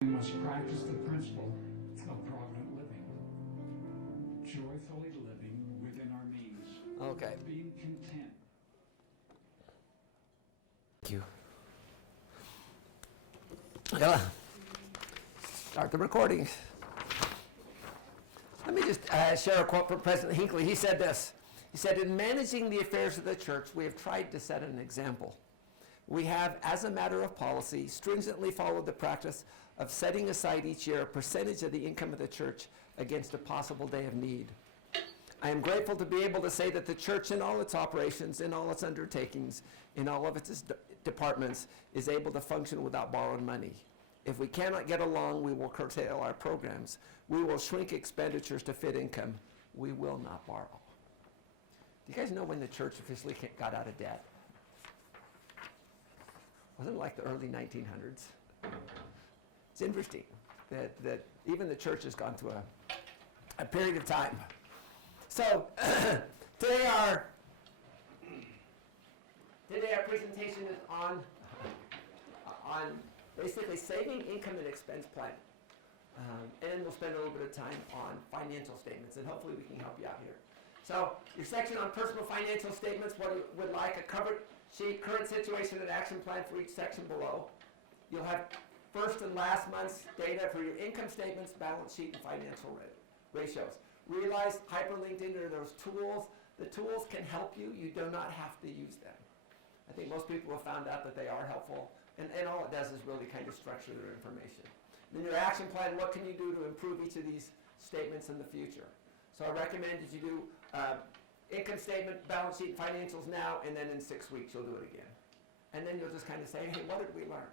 We must practice the principle of provident living, joyfully living within our means. Okay. Being content. Thank you. Yeah. Start the recording. Let me just share a quote from President Hinckley. He said this. He said, "In managing the affairs of the church, we have tried to set an example. We have, as a matter of policy, stringently followed the practice of setting aside each year a percentage of the income of the church against a possible day of need. I am grateful to be able to say that the church in all its operations, in all its undertakings, in all of its departments, is able to function without borrowed money. If we cannot get along, we will curtail our programs. We will shrink expenditures to fit income. We will not borrow." Do you guys know when the church officially got out of debt? Wasn't it like the early 1900s? It's interesting that even the church has gone through a period of time. So today our presentation is on basically saving income and expense plan. And we'll spend a little bit of time on financial statements, and hopefully we can help you out here. So your section on personal financial statements, what you would like, a cover sheet, current situation and action plan for each section below. You'll have first and last month's data for your income statements, balance sheet, and financial ratios. Realize hyperlinked into those tools. The tools can help you. You do not have to use them. I think most people have found out that they are helpful, and all it does is really kind of structure their information. Then your action plan, what can you do to improve each of these statements in the future? So I recommend that you do income statement, balance sheet, financials now, and then in 6 weeks you'll do it again. And then you'll just kind of say, hey, what did we learn?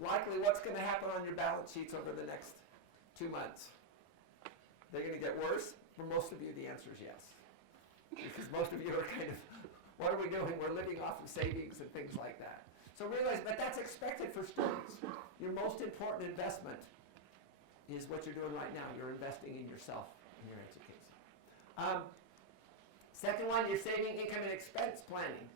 Likely what's going to happen on your balance sheets over the next 2 months? They're going to get worse? For most of you, the answer is yes. Because most of you are kind of, what are we doing? We're living off of savings and things like that. So realize that that's expected for students. Your most important investment is what you're doing right now. You're investing in yourself and your education. Second one, you're saving income and expense planning.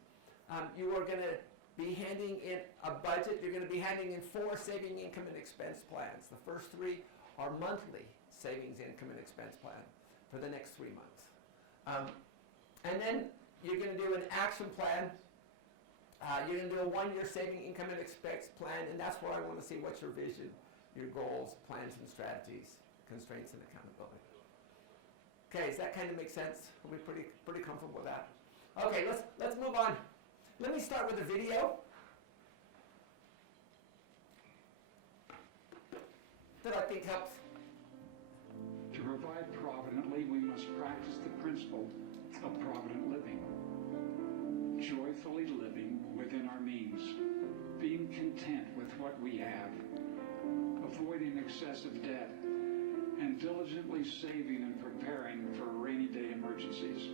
You are going to be handing in a budget. You're going to be handing in 4 saving income and expense plans. The first 3 are monthly savings income and expense plan for the next 3 months. And then you're going to do an action plan. You're going to do a 1-year saving income and expense plan, and that's where I want to see what's your vision, your goals, plans and strategies, constraints and accountability. Okay, does that kind of make sense? Are we pretty comfortable with that? Okay, let's move on. Let me start with a video that I think helps. To provide providently, we must practice the principle of provident living, joyfully living within our means, being content with what we have, avoiding excessive debt, and diligently saving and preparing for rainy day emergencies.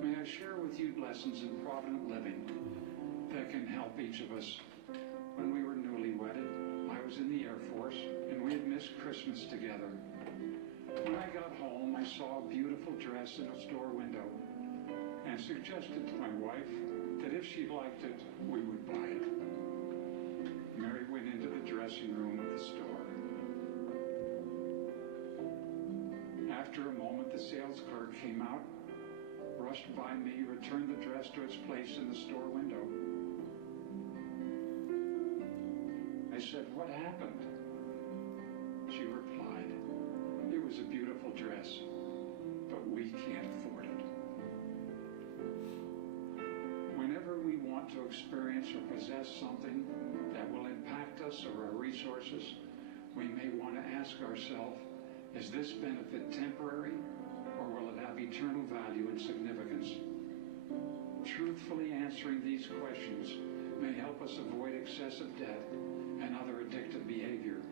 May I share with you lessons in provident living that can help each of us. When we were newly wedded, I was in the Air Force, and we had missed Christmas together. When I got home, I saw a beautiful dress in a store window and suggested to my wife that if she liked it, we would buy it. Mary went into the dressing room of the store. After a moment, the sales clerk came out, rushed by me, returned the dress to its place in the store window. I said, "What happened?" She replied, "It was a beautiful dress, but we can't afford it." Whenever we want to experience or possess something that will impact us or our resources, we may want to ask ourselves, is this benefit temporary, or will it have eternal value and significance? Truthfully answering these questions may help us avoid excessive debt and other addictive behavior.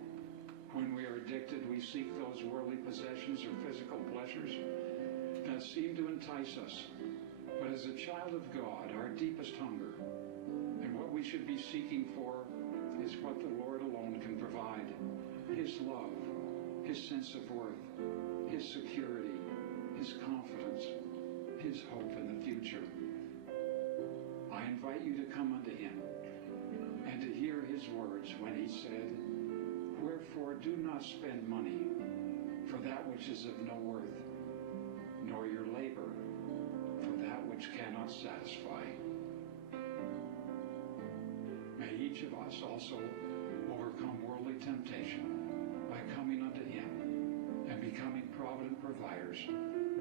When we are addicted, we seek those worldly possessions or physical pleasures that seem to entice us. But as a child of God, our deepest hunger and what we should be seeking for is what the Lord alone can provide. His love, His sense of worth, His security, His confidence, His hope in the future. I invite you to come unto Him and to hear His words when He said, "Wherefore do not spend money for that which is of no worth, nor your labor for that which cannot satisfy. May each of us also overcome worldly temptation by coming unto Him and becoming provident providers,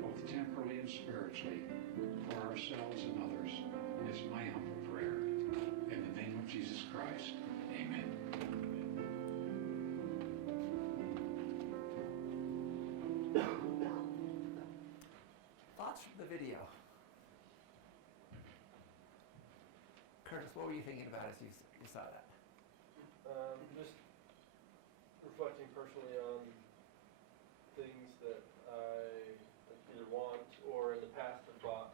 both temporally and spiritually, for ourselves and others, is my humble prayer. In the name of Jesus Christ, amen. Thoughts from the video? Curtis, what were you thinking about as you saw that? Just reflecting personally on things that I either want or in the past have bought,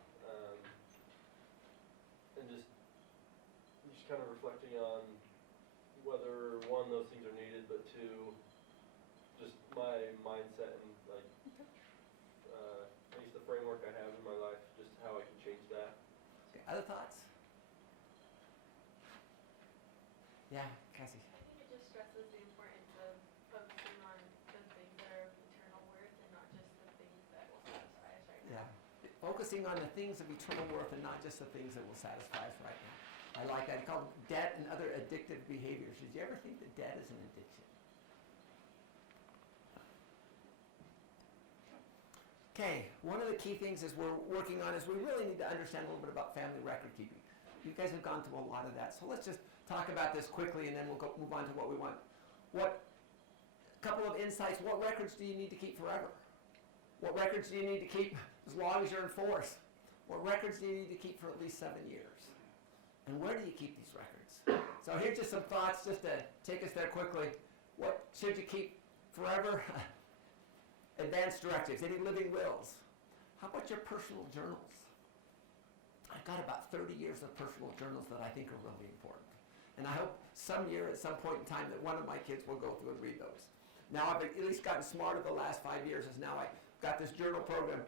and just kind of reflecting on whether one, those things are needed, but two, just my mindset and like at least the framework I have in my life, just how I can change that. Okay, other thoughts? Yeah, Cassie. I think it just stresses the importance of focusing on the things that are of eternal worth and not just the things that will satisfy us right now. Yeah, focusing on the things of eternal worth and not just the things that will satisfy us right now. I like that. It's called debt and other addictive behaviors. Did you ever think that debt is an addiction? Okay, one of the key things is we're working on is we really need to understand a little bit about family record keeping. You guys have gone through a lot of that, so let's just talk about this quickly and then we'll move on to what we want. Couple of insights. What records do you need to keep forever? What records do you need to keep as long as you're in force? What records do you need to keep for at least 7 years? And where do you keep these records? So here's just some thoughts just to take us there quickly. What should you keep forever? Advanced directives, any living wills. How about your personal journals? I've got about 30 years of personal journals that I think are really important. And I hope some year at some point in time that one of my kids will go through and read those. Now I've at least gotten smarter the last 5 years as now I've got this journal program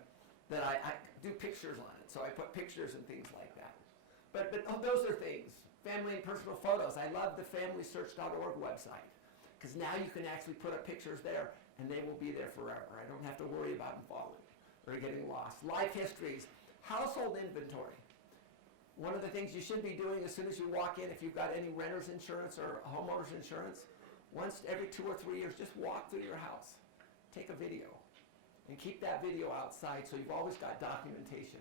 that I do pictures on it. So I put pictures and things like that. But those are things. Family and personal photos. I love the FamilySearch.org website because now you can actually put up pictures there and they will be there forever. I don't have to worry about them falling or getting lost. Life histories. Household inventory. One of the things you should be doing as soon as you walk in, if you've got any renter's insurance or homeowner's insurance, once every 2 or 3 years, just walk through your house. Take a video. And keep that video outside so you've always got documentation.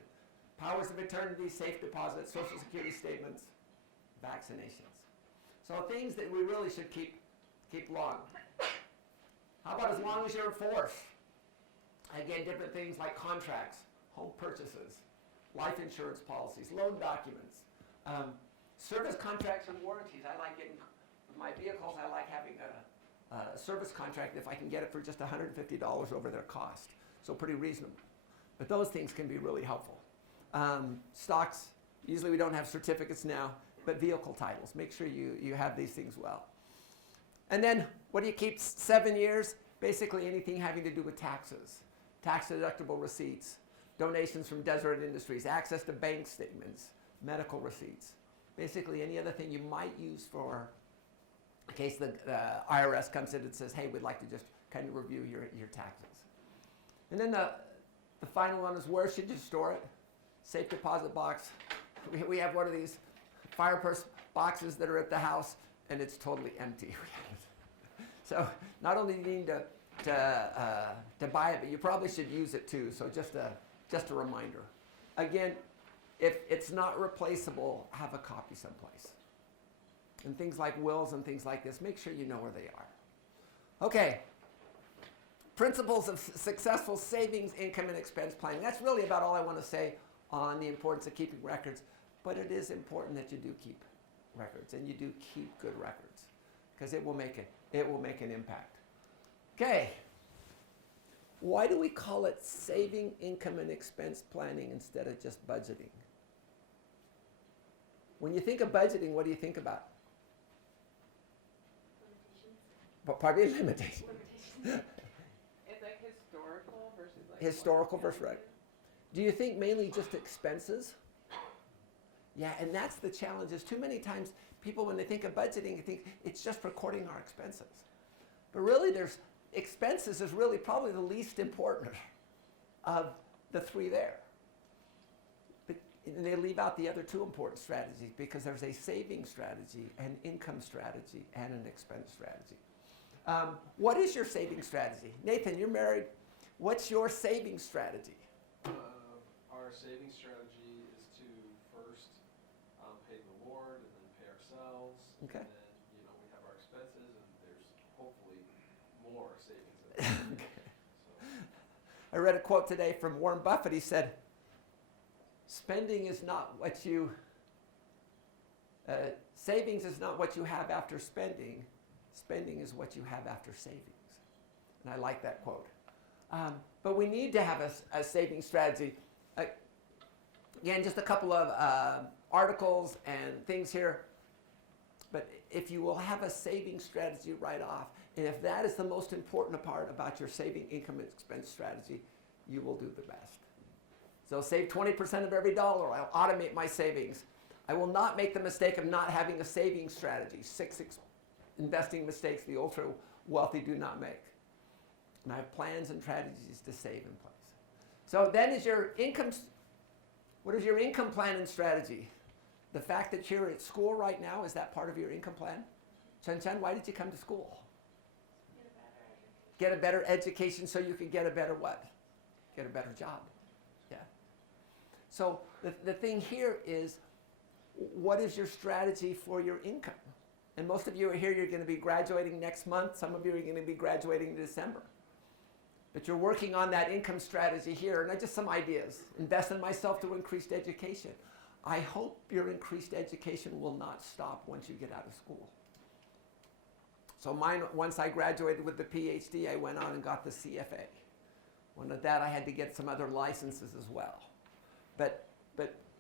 Powers of attorney, safe deposits, Social Security statements, vaccinations. So things that we really should keep long. How about as long as you're in force? Again, different things like contracts, home purchases, life insurance policies, loan documents, service contracts and warranties. I like getting, with my vehicles, I like having a service contract if I can get it for just $150 over their cost. So pretty reasonable. But those things can be really helpful. Stocks, usually we don't have certificates now, but vehicle titles. Make sure you have these things well. And then what do you keep 7 years? Basically anything having to do with taxes, tax deductible receipts, donations from Deseret Industries, access to bank statements, medical receipts. Basically any other thing you might use for in case the IRS comes in and says, hey, we'd like to just kind of review your taxes. And then the final one is where should you store it? Safe deposit box. We have one of these fireproof boxes that are at the house and it's totally empty. So not only do you need to buy it, but you probably should use it too. So just a reminder. Again, if it's not replaceable, have a copy someplace. And things like wills and things like this, make sure you know where they are. Okay. Principles of successful savings, income, and expense planning. That's really about all I want to say on the importance of keeping records. But it is important that you do keep records and you do keep good records because it will make an impact. Okay. Why do we call it saving, income, and expense planning instead of just budgeting? When you think of budgeting, what do you think about? Limitations. Pardon me? Limitations. It's like historical versus like... Historical versus right. Do you think mainly just expenses? Yeah, and that's the challenge is too many times people when they think of budgeting, think it's just recording our expenses. But really, there's expenses is really probably the least important of the three there. But and they leave out the other two important strategies because there's a saving strategy, an income strategy, and an expense strategy. What is your saving strategy? Nathan, you're married. What's your saving strategy? Our saving strategy is to first pay the Lord and then pay ourselves. Okay. And then, we have our expenses and there's hopefully more savings in there. So, I read a quote today from Warren Buffett. He said, spending is not what you, savings is not what you have after spending. Spending is what you have after savings. And I like that quote. But we need to have a saving strategy. Again, just a couple of articles and things here. But if you will have a saving strategy right off, and if that is the most important part about your saving income and expense strategy, you will do the best. So save 20% of every dollar. I'll automate my savings. I will not make the mistake of not having a saving strategy. 6 investing mistakes the ultra wealthy do not make. And I have plans and strategies to save in place. So then is your income, what is your income plan and strategy? The fact that you're at school right now, is that part of your income plan? Chen Chen, why did you come to school? Get a better education so you can get a better what? Get a better job. Yeah. So the thing here is, what is your strategy for your income? And most of you are here, you're going to be graduating next month. Some of you are going to be graduating in December. But you're working on that income strategy here, and just some ideas. Invest in myself through increased education. I hope your increased education will not stop once you get out of school. So mine, once I graduated with the PhD, I went on and got the CFA. One of that, I had to get some other licenses as well. But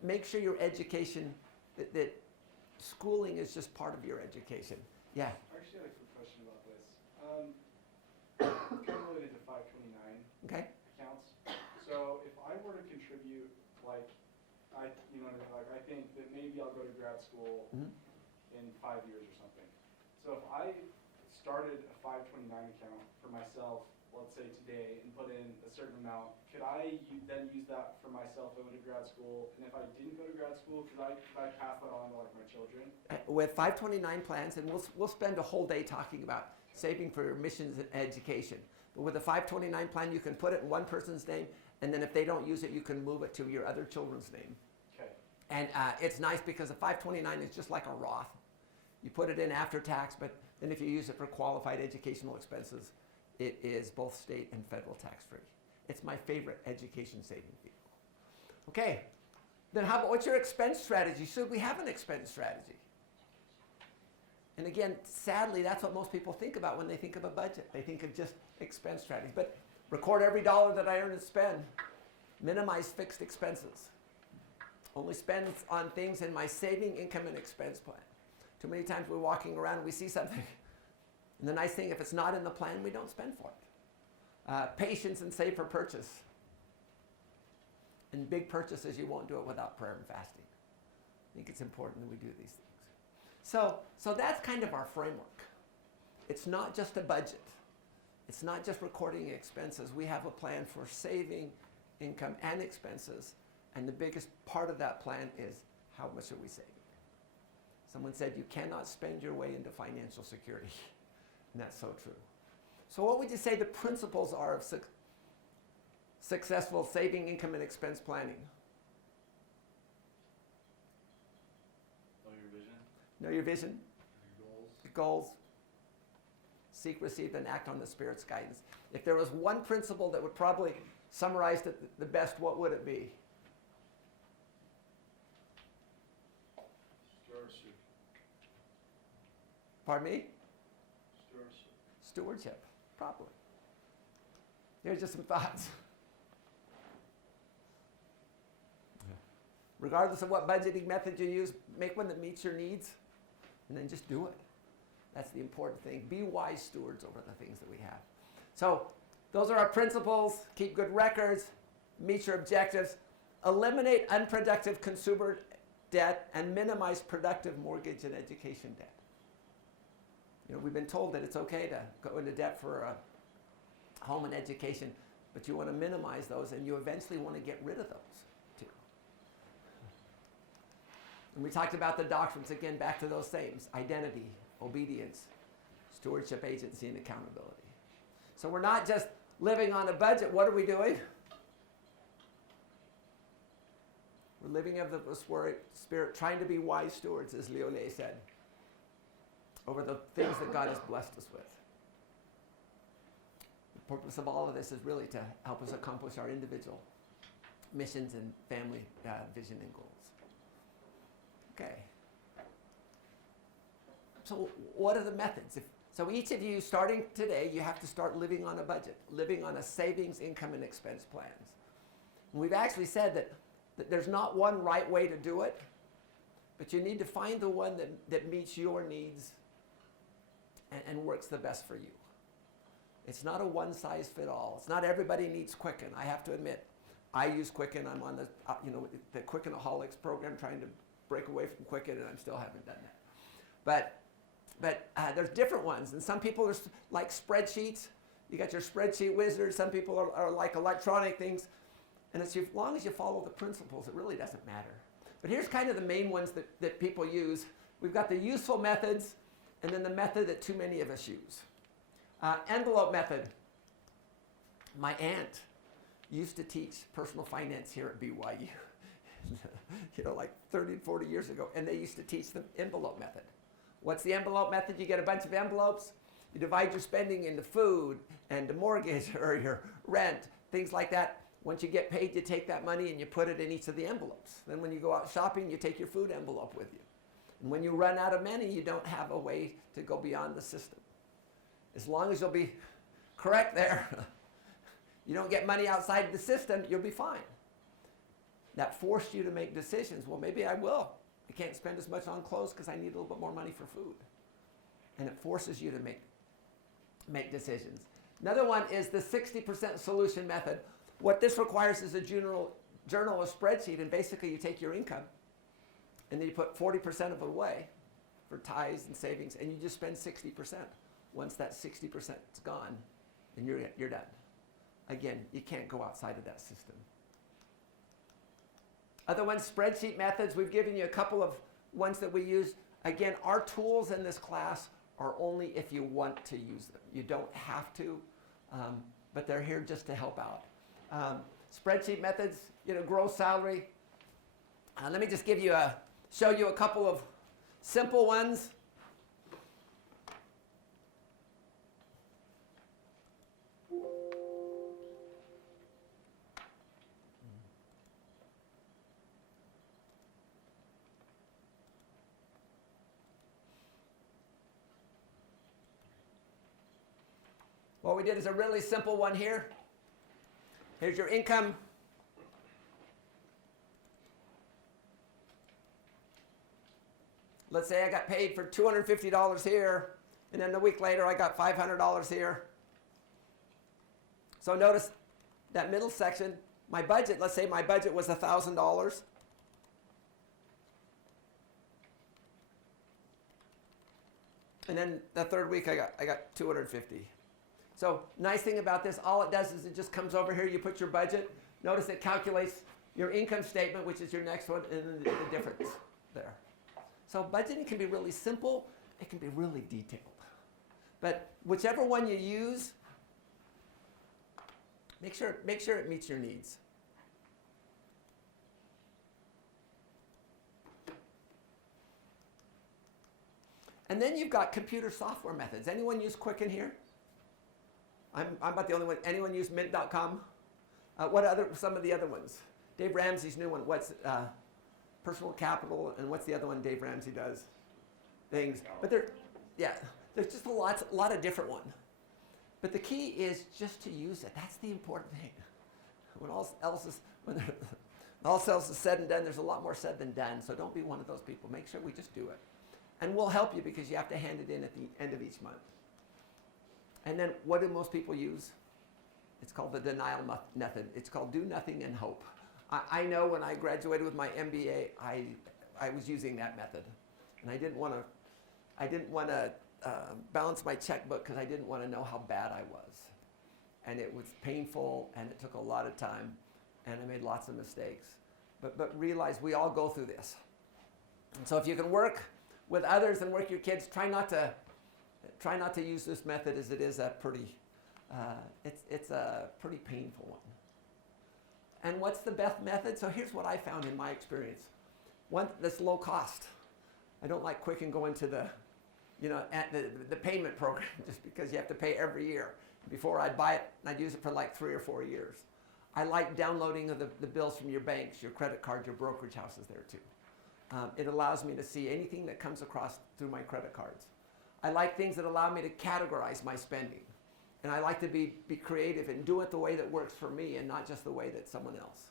make sure your education, that schooling is just part of your education. Yeah? I actually had a quick question about this. Kind of related to 529 Okay. accounts. So if I were to contribute, I think that maybe I'll go to grad school in 5 years or something. So if I started a 529 account for myself, let's say today, and put in a certain amount, could I then use that for myself going to grad school? And if I didn't go to grad school, could I pass that on to my children? With 529 plans, and we'll spend a whole day talking about saving for your missions and education. But with a 529 plan, you can put it in one person's name, and then if they don't use it, you can move it to your other children's name. Okay. And it's nice because a 529 is just like a Roth. You put it in after tax, but then if you use it for qualified educational expenses, it is both state and federal tax-free. It's my favorite education saving vehicle. Okay, then how about what's your expense strategy? Should we have an expense strategy? And again, sadly, that's what most people think about when they think of a budget. They think of just expense strategies. But record every dollar that I earn and spend. Minimize fixed expenses. Only spend on things in my saving, income, and expense plan. Too many times we're walking around and we see something. And the nice thing, if it's not in the plan, we don't spend for it. Patience and save for purchase. In big purchases, you won't do it without prayer and fasting. I think it's important that we do these things. So that's kind of our framework. It's not just a budget. It's not just recording expenses. We have a plan for saving income and expenses. And the biggest part of that plan is how much are we saving? Someone said you cannot spend your way into financial security. And that's so true. So what would you say the principles are of successful saving, income, and expense planning? Know your vision. Know your vision. Your goals. Your goals. Seek, receive, and act on the Spirit's guidance. If there was one principle that would probably summarize it the best, what would it be? Stewardship. Pardon me? Stewardship. Stewardship, probably. Here's just some thoughts. Regardless of what budgeting method you use, make one that meets your needs, and then just do it. That's the important thing. Be wise stewards over the things that we have. So those are our principles. Keep good records. Meet your objectives. Eliminate unproductive consumer debt and minimize productive mortgage and education debt. You know, we've been told that it's okay to go into debt for a home and education, but you want to minimize those, and you eventually want to get rid of those too. And we talked about the doctrines, again, back to those themes: identity, obedience, stewardship, agency, and accountability. So we're not just living on a budget. What are we doing? We're living of the Spirit, trying to be wise stewards, as Leole said, over the things that God has blessed us with. The purpose of all of this is really to help us accomplish our individual missions and family vision and goals. Okay. So what are the methods? So each of you, starting today, you have to start living on a budget, living on a savings, income, and expense plans. And we've actually said that there's not one right way to do it, but you need to find the one that meets your needs and works the best for you. It's not a one-size-fits-all. It's not everybody needs Quicken. I have to admit, I use Quicken. I'm on the Quickenaholics program, trying to break away from Quicken, and I still haven't done that. But there's different ones, and some people are like spreadsheets. You got your spreadsheet wizard. Some people are like electronic things. And as long as you follow the principles, it really doesn't matter. But here's kind of the main ones that people use. We've got the useful methods, and then the method that too many of us use. Envelope method. My aunt used to teach personal finance here at BYU, like 30, 40 years ago, and they used to teach the envelope method. What's the envelope method? You get a bunch of envelopes. You divide your spending into food and the mortgage or your rent, things like that. Once you get paid, you take that money and you put it in each of the envelopes. Then when you go out shopping, you take your food envelope with you. And when you run out of money, you don't have a way to go beyond the system. As long as you'll be correct there, you don't get money outside the system, you'll be fine. That forced you to make decisions. Well, maybe I will. I can't spend as much on clothes because I need a little bit more money for food. And it forces you to make decisions. Another one is the 60% solution method. What this requires is a journal, a spreadsheet, and basically you take your income and then you put 40% of it away for tithes and savings, and you just spend 60%. Once that 60% is gone, then you're done. Again, you can't go outside of that system. Other ones, spreadsheet methods. We've given you a couple of ones that we use. Again, our tools in this class are only if you want to use them. You don't have to, but they're here just to help out. Spreadsheet methods, gross salary. Let me just show you a couple of simple ones. What we did is a really simple one here. Here's your income. Let's say I got paid for $250 here, and then a week later I got $500 here. So notice that middle section, my budget, let's say my budget was $1,000. And then the third week I got $250. So nice thing about this, all it does is it just comes over here, you put your budget. Notice it calculates your income statement, which is your next one, and then the difference there. So budgeting can be really simple, it can be really detailed. But whichever one you use, make sure it meets your needs. And then you've got computer software methods. Anyone use Quicken here? I'm about the only one. Anyone use mint.com? Some of the other ones? Dave Ramsey's new one. What's personal capital, and what's the other one Dave Ramsey does? Things. But there's just a lot of different ones. But the key is just to use it. That's the important thing. When all else is said and done, there's a lot more said than done. So don't be one of those people. Make sure we just do it. And we'll help you because you have to hand it in at the end of each month. And then what do most people use? It's called the denial method. It's called do nothing and hope. I know when I graduated with my MBA, I was using that method. And I didn't want to balance my checkbook because I didn't want to know how bad I was. And it was painful, and it took a lot of time, and I made lots of mistakes. But realize we all go through this. And so if you can work with others and work your kids, try not to use this method, as it is a pretty, it's a pretty painful one. And what's the best method? So here's what I found in my experience. One that's low cost. I don't like Quicken going to the payment program just because you have to pay every year. Before I'd buy it, I'd use it for like 3 or 4 years. I like downloading the bills from your banks, your credit cards, your brokerage houses there too. It allows me to see anything that comes across through my credit cards. I like things that allow me to categorize my spending. And I like to be creative and do it the way that works for me and not just the way that someone else.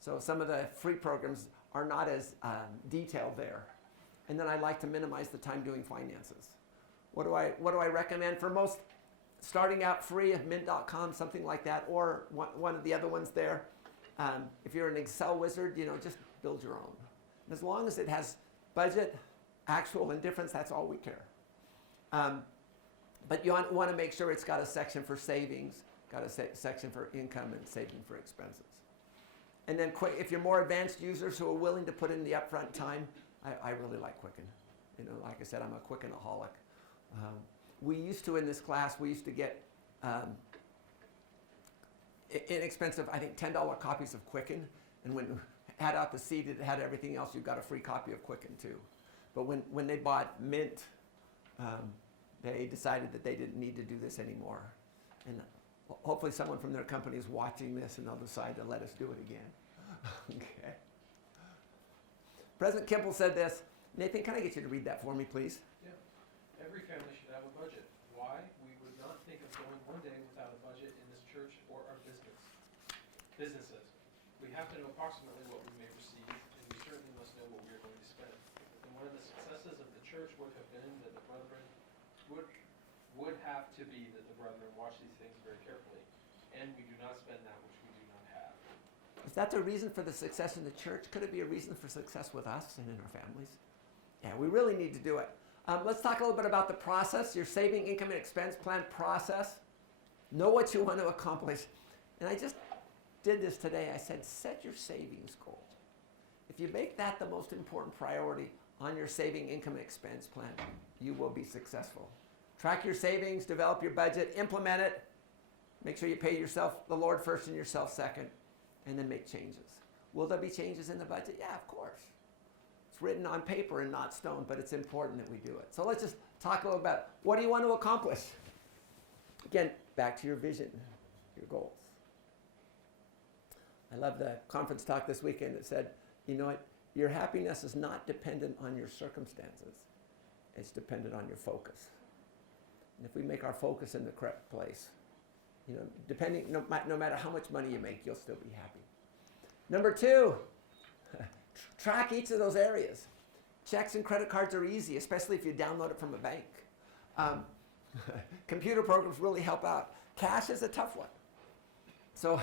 So some of the free programs are not as detailed there. And then I like to minimize the time doing finances. What do I recommend for most? Starting out free at mint.com, something like that, or one of the other ones there. If you're an Excel wizard, just build your own. And as long as it has budget, actual, and difference, that's all we care. But you want to make sure it's got a section for savings, got a section for income, and saving for expenses. And then if you're more advanced users who are willing to put in the upfront time, I really like Quicken. Like I said, I'm a Quickenaholic. We used to, in this class, we used to get inexpensive, I think, $10 copies of Quicken. And when you had out the seed, it had everything else, you got a free copy of Quicken too. But when they bought Mint, they decided that they didn't need to do this anymore. And hopefully someone from their company is watching this and they'll decide to let us do it again. Okay. President Kimball said this. Nathan, can I get you to read that for me, please? Yeah. Every family should have a budget. Why? We would not think of going one day without a budget in this church or our businesses. We have to know approximately what we may receive, and we certainly must know what we are going to spend. And one of the successes of the church would have been that the brethren would have to be that the brethren watch these things very carefully, and we do not spend that which we do not have. Is that the reason for the success in the church? Could it be a reason for success with us and in our families? Yeah, we really need to do it. Let's talk a little bit about the process, your saving, income, and expense plan process. Know what you want to accomplish. And I just did this today. I said, set your savings goal. If you make that the most important priority on your saving, income, and expense plan, you will be successful. Track your savings, develop your budget, implement it. Make sure you pay yourself, the Lord first and yourself second, and then make changes. Will there be changes in the budget? Yeah, of course. It's written on paper and not stone, but it's important that we do it. So let's just talk a little about what do you want to accomplish? Again, back to your vision, your goals. I love the conference talk this weekend that said, you know what, your happiness is not dependent on your circumstances. It's dependent on your focus. And if we make our focus in the correct place, no matter how much money you make, you'll still be happy. Number 2, track each of those areas. Checks and credit cards are easy, especially if you download it from a bank. Computer programs really help out. Cash is a tough one. So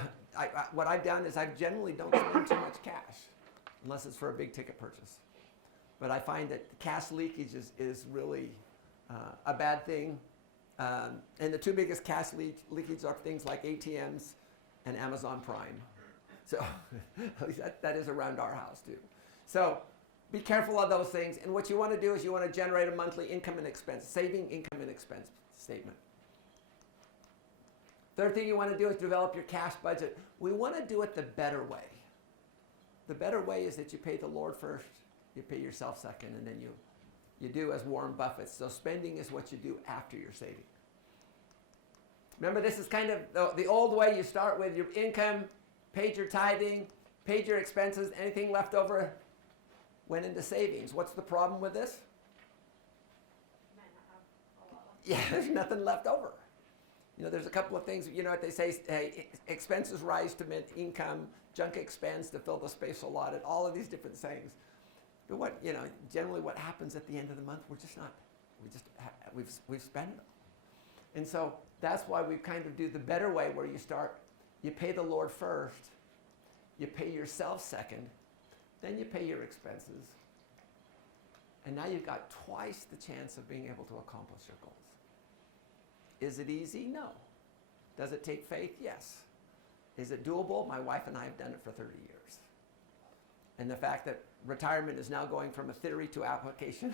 what I've done is I generally don't spend too much cash, unless it's for a big ticket purchase. But I find that cash leakage is really a bad thing. And the 2 biggest cash leakages are things like ATMs and Amazon Prime. So at least that is around our house too. So be careful of those things. And what you want to do is you want to generate a monthly income and expense, saving, income, and expense statement. Third thing you want to do is develop your cash budget. We want to do it the better way. The better way is that you pay the Lord first, you pay yourself second, and then you do as Warren Buffett. So spending is what you do after you're saving. Remember, this is kind of the old way. You start with your income, paid your tithing, paid your expenses, anything left over went into savings. What's the problem with this? You might not have a lot left. Yeah, there's nothing left over. There's a couple of things, what they say, hey, expenses rise to meet income, junk expands to fill the space allotted, all of these different things. But generally what happens at the end of the month, we've spent it all. And so that's why we kind of do the better way, where you pay the Lord first, you pay yourself second, then you pay your expenses, And now you've got twice the chance of being able to accomplish your goals. Is it easy? No. Does it take faith? Yes. Is it doable? My wife and I have done it for 30 years. And the fact that retirement is now going from a theory to application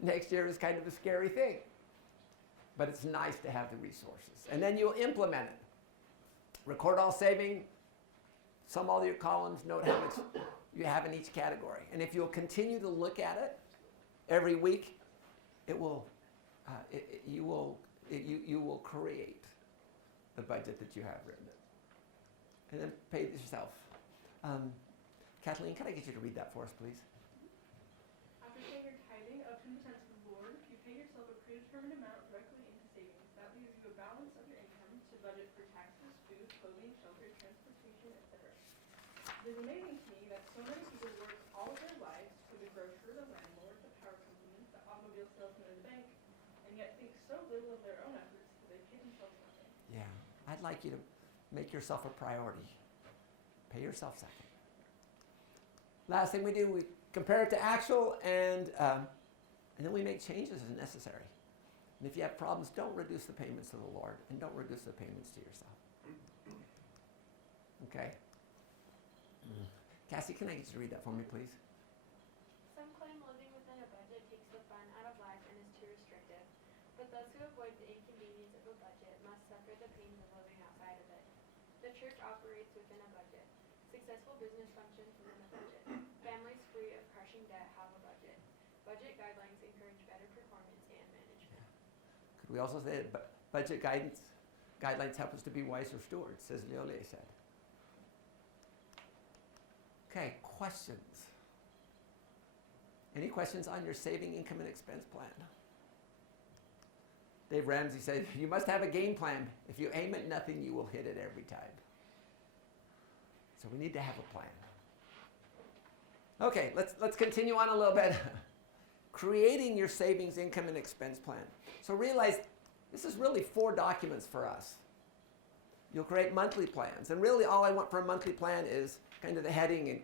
next year is kind of a scary thing. But it's nice to have the resources. And then you'll implement it. Record all saving, sum all your columns, note how much you have in each category. And if you'll continue to look at it every week, you will create the budget that you have written. And then pay it yourself. Kathleen, can I get you to read that for us, please? After paying your tithing of 10% to the Lord, you pay yourself a predetermined amount directly into savings. That leaves you a balance of your income to budget for taxes, food, clothing, shelter, transportation, etc. It is amazing to me that so many people work all of their lives for the grocer, the landlord, the power company, the automobile salesman, and the bank, and yet think so little of their own efforts that they pay themselves nothing. Yeah. I'd like you to make yourself a priority. Pay yourself second. Last thing we do, we compare it to actual, and then we make changes as necessary. And if you have problems, don't reduce the payments to the Lord, and don't reduce the payments to yourself. Okay? Cassie, can I get you to read that for me, please? Some claim living within a budget takes the fun out of life and is too restrictive, but those who avoid the inconvenience of a budget must suffer the pains of living outside of it. The church operates within a budget. Successful business functions within a budget. Families free of crushing debt have a budget. Budget guidelines encourage better performance and management. Could we also say that budget guidelines help us to be wiser stewards, as Leole said. Okay, questions? Any questions on your saving, income, and expense plan? Dave Ramsey said, you must have a game plan. If you aim at nothing, you will hit it every time. So we need to have a plan. Okay, let's continue on a little bit. Creating your savings, income, and expense plan. So realize this is really 4 documents for us. You'll create monthly plans. And really all I want for a monthly plan is kind of the heading and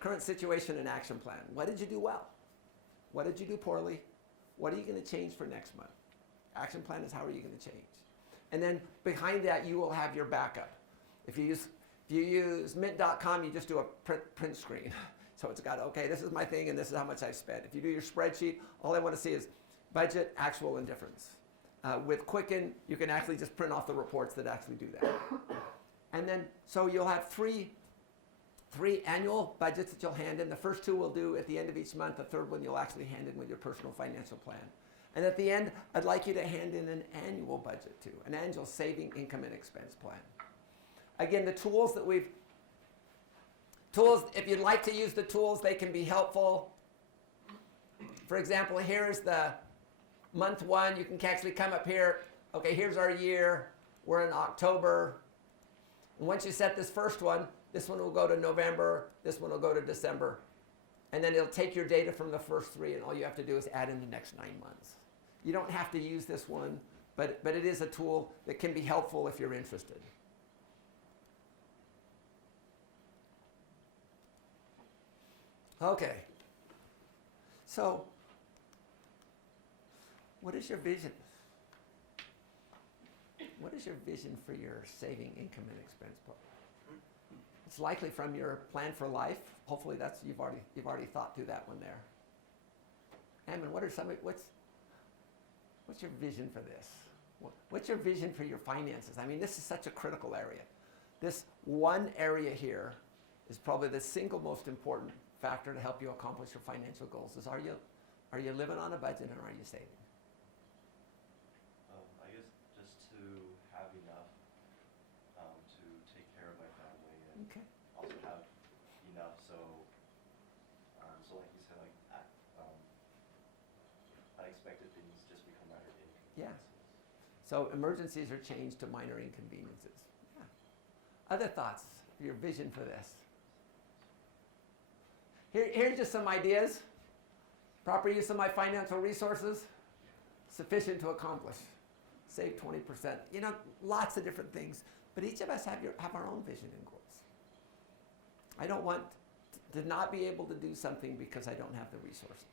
current situation and action plan. What did you do well? What did you do poorly? What are you going to change for next month? Action plan is how are you going to change? And then behind that you will have your backup. If you use mint.com, you just do a print screen. So it's got, okay, this is my thing and this is how much I've spent. If you do your spreadsheet, all I want to see is budget, actual, and difference. With Quicken, you can actually just print off the reports that actually do that. And then, so you'll have three annual budgets that you'll hand in. The first 2 we'll do at the end of each month. The third one you'll actually hand in with your personal financial plan. And at the end, I'd like you to hand in an annual budget too, an annual saving, income, and expense plan. Again, the tools, if you'd like to use the tools, they can be helpful. For example, here's the month 1. You can actually come up here. Okay, here's our year. We're in October. And once you set this first one, this one will go to November. This one will go to December. And then it'll take your data from the first 3, and all you have to do is add in the next 9 months. You don't have to use this one, but it is a tool that can be helpful if you're interested. Okay. So, what is your vision? What is your vision for your saving, income, and expense plan? It's likely from your plan for life. Hopefully that's you've already thought through that one there. Ammon, what's your vision for this? What's your vision for your finances? I mean, this is such a critical area. This one area here is probably the single most important factor to help you accomplish your financial goals. Is are you living on a budget and are you saving? I guess just to have enough to take care of my family and Okay. also have enough so like you said, like unexpected things just become minor inconveniences. Yeah. So emergencies are changed to minor inconveniences. Yeah. Other thoughts, your vision for this? Here's just some ideas. Proper use of my financial resources, sufficient to accomplish. Save 20%. You know, lots of different things. But each of us have our own vision and goals. I don't want to not be able to do something because I don't have the resources.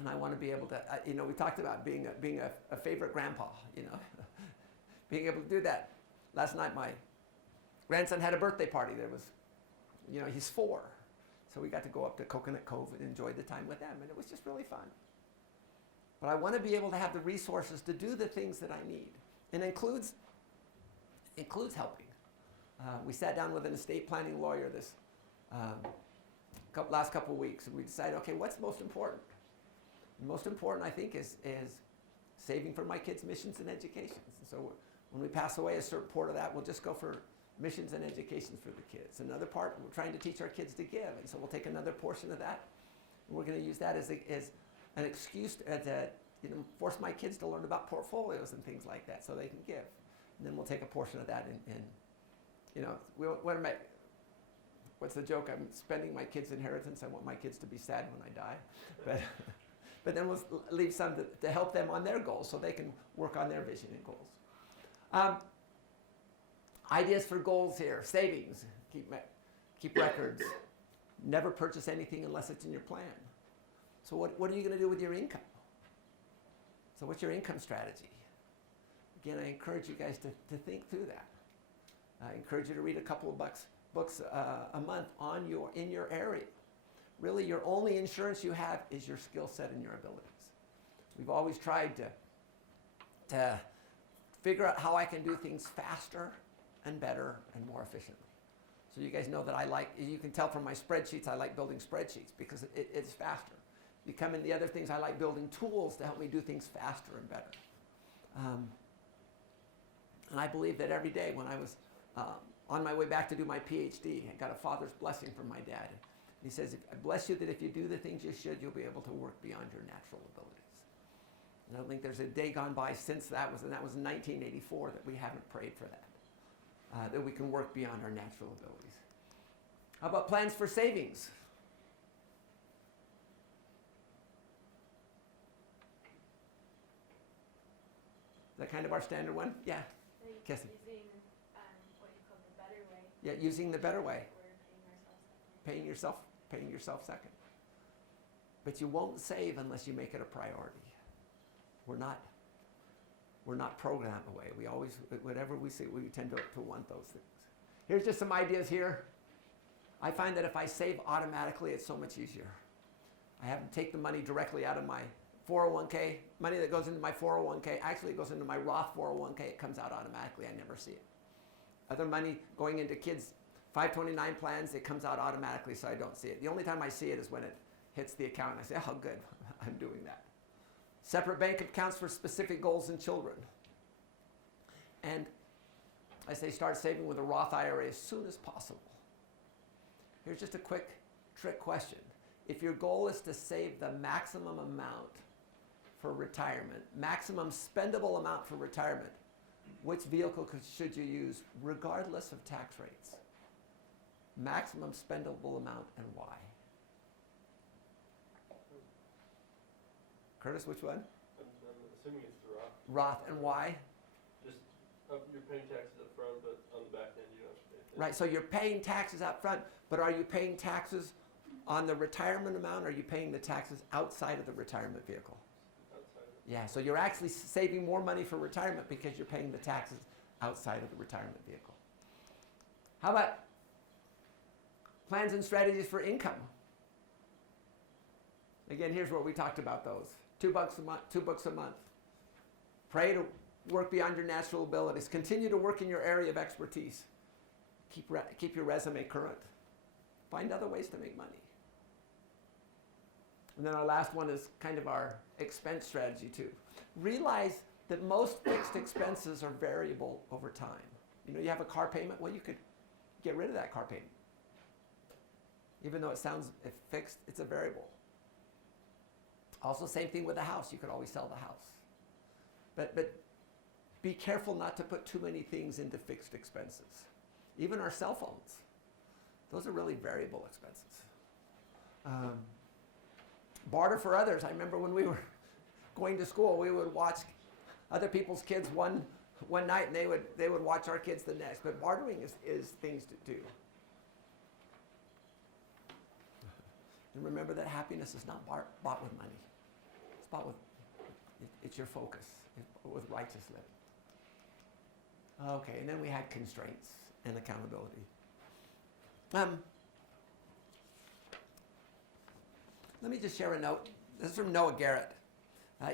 And I want to be able to, we talked about being a favorite grandpa, being able to do that. Last night my grandson had a birthday party. There was, he's 4. So we got to go up to Coconut Cove and enjoy the time with them, and it was just really fun. But I want to be able to have the resources to do the things that I need, and includes helping. We sat down with an estate planning lawyer this last couple of weeks, and we decided, okay, what's most important? Most important, I think, is saving for my kids' missions and educations. And so when we pass away, a certain part of that will just go for missions and education for the kids. Another part, we're trying to teach our kids to give, and so we'll take another portion of that, and we're going to use that as an excuse to force my kids to learn about portfolios and things like that, so they can give. And then we'll take a portion of that we want to make. What's the joke? I'm spending my kids' inheritance. I want my kids to be sad when I die, but then we'll leave some to help them on their goals, so they can work on their vision and goals. Ideas for goals here: savings, keep records, never purchase anything unless it's in your plan. So what are you going to do with your income? So what's your income strategy? Again, I encourage you guys to think through that. I encourage you to read a couple of books a month in your area. Really, your only insurance you have is your skill set and your abilities. We've always tried to figure out how I can do things faster and better and more efficiently. So you guys know that you can tell from my spreadsheets, I like building spreadsheets because it's faster. You come in the other things, I like building tools to help me do things faster and better. And I believe that every day when I was on my way back to do my PhD, I got a father's blessing from my dad. He says, I bless you that if you do the things you should, you'll be able to work beyond your natural abilities. And I don't think there's a day gone by since that was in 1984, that we haven't prayed for that. That we can work beyond our natural abilities. How about plans for savings? Is that kind of our standard one? Yeah. Cassie. Using what you call the better way. Yeah, using the better way. We're paying ourselves second. Paying yourself second. But you won't save unless you make it a priority. We're not programmed away. We always, whatever we see, we tend to want those things. Here's just some ideas here. I find that if I save automatically, it's so much easier. I have to take the money directly out of my 401k. Money that goes into my 401k actually goes into my Roth 401k. It comes out automatically. I never see it. Other money going into kids' 529 plans, it comes out automatically, so I don't see it. The only time I see it is when it hits the account, and I say, oh, good, I'm doing that. Separate bank accounts for specific goals in children. And I say start saving with a Roth IRA as soon as possible. Here's just a quick trick question. If your goal is to save the maximum amount for retirement, maximum spendable amount for retirement, which vehicle should you use regardless of tax rates? Maximum spendable amount and why? Curtis, which one? I'm assuming it's the Roth. Roth, and why? Just, you're paying taxes up front, but on the back end you don't have to pay anything. Right, so you're paying taxes up front, but are you paying taxes on the retirement amount, or are you paying the taxes outside of the retirement vehicle? Outside of it. Yeah, so you're actually saving more money for retirement because you're paying the taxes outside of the retirement vehicle. How about plans and strategies for income? Again, here's where we talked about those. $2 a month, $2 a month. Pray to work beyond your natural abilities. Continue to work in your area of expertise. Keep your resume current. Find other ways to make money. And then our last one is kind of our expense strategy too. Realize that most fixed expenses are variable over time. You have a car payment, well, you could get rid of that car payment. Even though it sounds fixed, it's a variable. Also, same thing with the house. You could always sell the house. But be careful not to put too many things into fixed expenses. Even our cell phones. Those are really variable expenses. Barter for others. I remember when we were going to school, we would watch other people's kids one night, and they would watch our kids the next. But bartering is things to do. And remember that happiness is not bought with money. about with, it's your focus with righteous living. Okay, and then we had constraints and accountability. Let me just share a note. This is from Noah Garrett.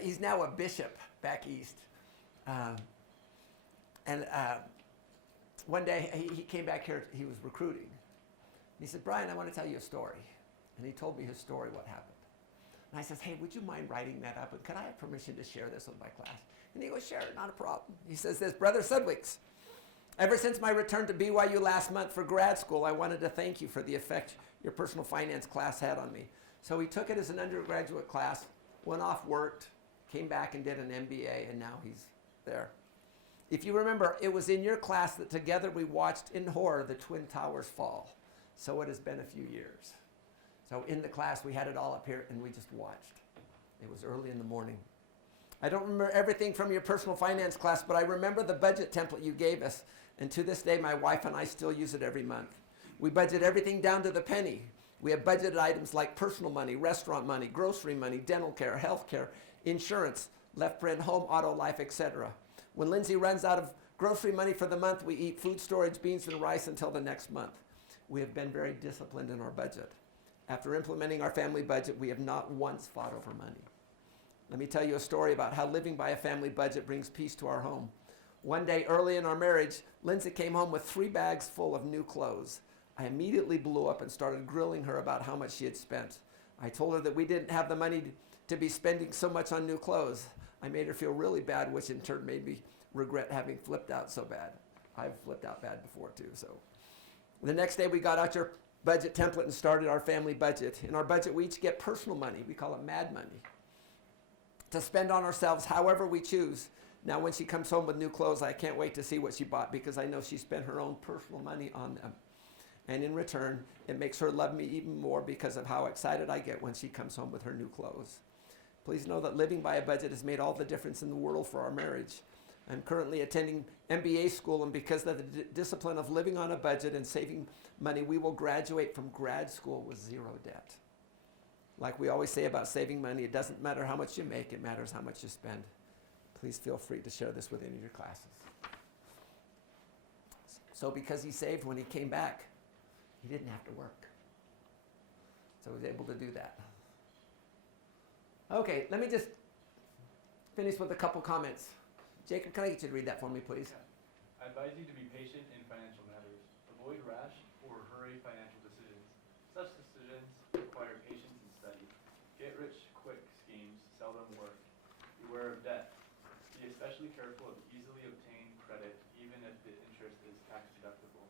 He's now a bishop back east. One day he came back here, he was recruiting. He said, Brian, I want to tell you a story. And he told me his story, what happened. And I said, hey, would you mind writing that up? And could I have permission to share this with my class? And he goes, sure, not a problem. He says this, Brother Sudweeks, ever since my return to BYU last month for grad school, I wanted to thank you for the effect your personal finance class had on me. So he took it as an undergraduate class, went off, worked, came back and did an MBA, and now he's there. If you remember, it was in your class that together we watched in horror the Twin Towers fall. So it has been a few years. So in the class, we had it all up here, and we just watched. It was early in the morning. I don't remember everything from your personal finance class, but I remember the budget template you gave us. And to this day, my wife and I still use it every month. We budget everything down to the penny. We have budgeted items like personal money, restaurant money, grocery money, dental care, health care, insurance, left rent, home, auto, life, etc. When Lindsay runs out of grocery money for the month, we eat food storage, beans, and rice until the next month. We have been very disciplined in our budget. After implementing our family budget, we have not once fought over money. Let me tell you a story about how living by a family budget brings peace to our home. One day early in our marriage, Lindsay came home with 3 bags full of new clothes. I immediately blew up and started grilling her about how much she had spent. I told her that we didn't have the money to be spending so much on new clothes. I made her feel really bad, which in turn made me regret having flipped out so bad. I've flipped out bad before too, so. The next day we got out your budget template and started our family budget. In our budget, we each get personal money. We call it mad money, to spend on ourselves however we choose. Now, when she comes home with new clothes, I can't wait to see what she bought because I know she spent her own personal money on them. And in return, it makes her love me even more because of how excited I get when she comes home with her new clothes. Please know that living by a budget has made all the difference in the world for our marriage. I'm currently attending MBA school, and because of the discipline of living on a budget and saving money, we will graduate from grad school with 0 debt. Like we always say about saving money, it doesn't matter how much you make, it matters how much you spend. Please feel free to share this with any of your classes. So because he saved when he came back, he didn't have to work. So he was able to do that. Okay, let me just finish with a couple comments. Jacob, can I get you to read that for me, please? Yeah. I advise you to be patient in financial matters. Avoid rash or hurry financial decisions. Such decisions require patience and study. Get-rich-quick schemes seldom work. Beware of debt. Be especially careful of easily obtained credit, even if the interest is tax-deductible.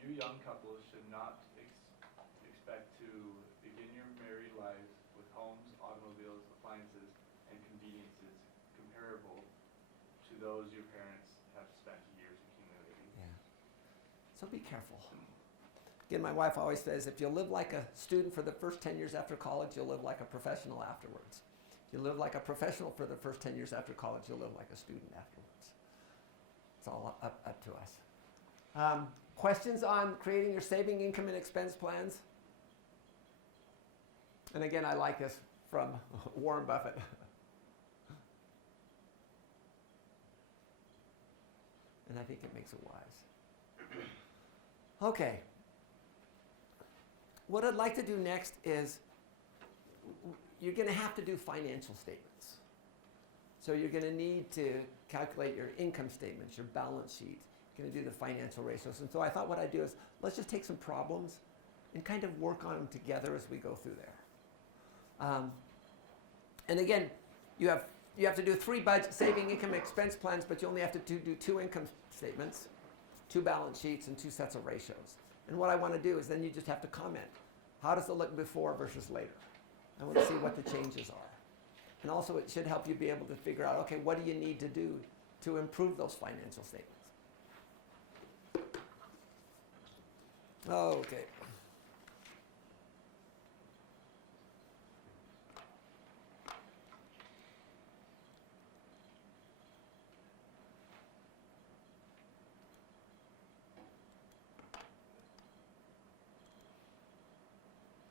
You young couples should not expect to begin your married lives with homes, automobiles, appliances, and conveniences comparable to those your parents have spent years accumulating. Yeah. So be careful. Again, my wife always says, if you live like a student for the first 10 years after college, you'll live like a professional afterwards. If you live like a professional for the first 10 years after college, you'll live like a student afterwards. It's all up to us. Questions on creating your saving, income, and expense plans? And again, I like this from Warren Buffett. And I think it makes it wise. Okay. What I'd like to do next is you're going to have to do financial statements. So you're going to need to calculate your income statements, your balance sheet. You're going to do the financial ratios. And so I thought what I'd do is let's just take some problems and kind of work on them together as we go through there. And again, you have to do 3 budget, saving, income, expense plans, but you only have to do 2 income statements, 2 balance sheets, and 2 sets of ratios. And what I want to do is then you just have to comment. How does it look before versus later? I want to see what the changes are. And also it should help you be able to figure out, okay, what do you need to do to improve those financial statements? Okay.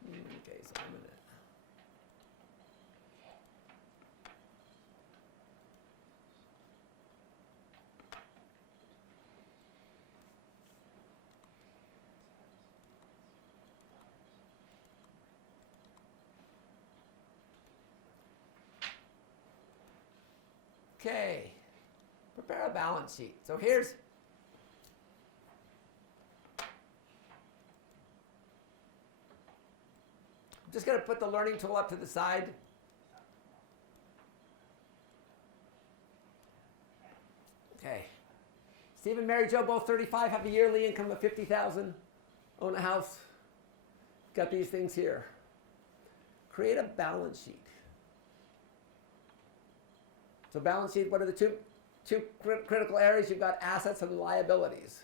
Okay, so I'm gonna. Okay, prepare a balance sheet. So here's, I'm just going to put the learning tool up to the side. Okay. Stephen, Mary Jo, both 35, have a yearly income of 50,000, own a house. Got these things here. Create a balance sheet. So balance sheet, what are the two critical areas? You've got assets and liabilities.